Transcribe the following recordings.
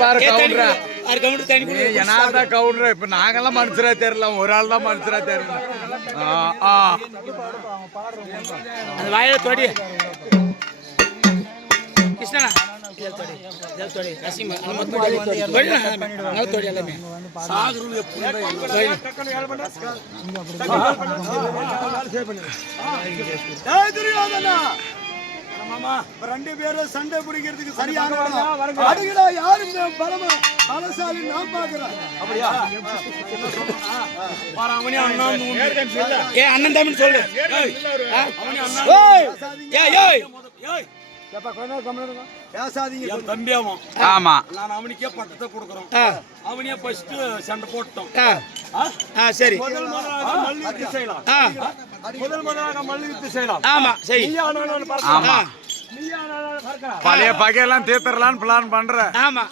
பாரு கவுண்டர. இப்ப நாங்கெல்லாம் மனுஷரா தெரியல ஒரு ஆள் தான் மனுஷரா தெரியல. அந்த வாயில தொடி. கிருஷ்ணனா இதில் ரெண்டு பேரும் சண்டை பிடிக்கிறதுக்கு சரியான. அடிக்கடா யாருங்க பலமா பலசாலி நான் பாக்குறேன் அப்படியா? அண்ணன் தம்பின்னு சொல்லு. ஆமா. நான் அவனுக்கே பட்டத்தை கொடுக்குறோம். அவனே ஃபர்ஸ்ட் சண்டை போட்டோம் ஆ. ஆ? சரி. முதல் முதலாக மல்யுத்தம் செய்யலாம். முதல் முதலாக மல்யுத்தம் செய்யலாம். ஆமா சரி. ஆமா. பழைய பகையெல்லாம் தீர்த்தரலான்னு பிளான் பண்ற. ஆமா.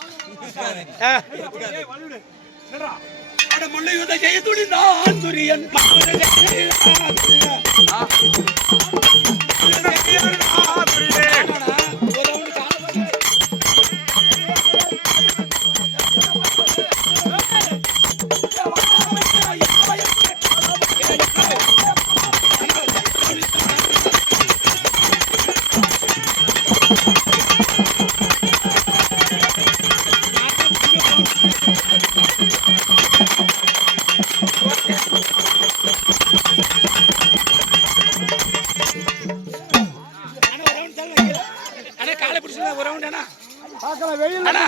துணிந்தான் துரியன் காலை பிடிச்சிருந்தா ஒரு round அண்ணா. பார்க்கலாம் அண்ணா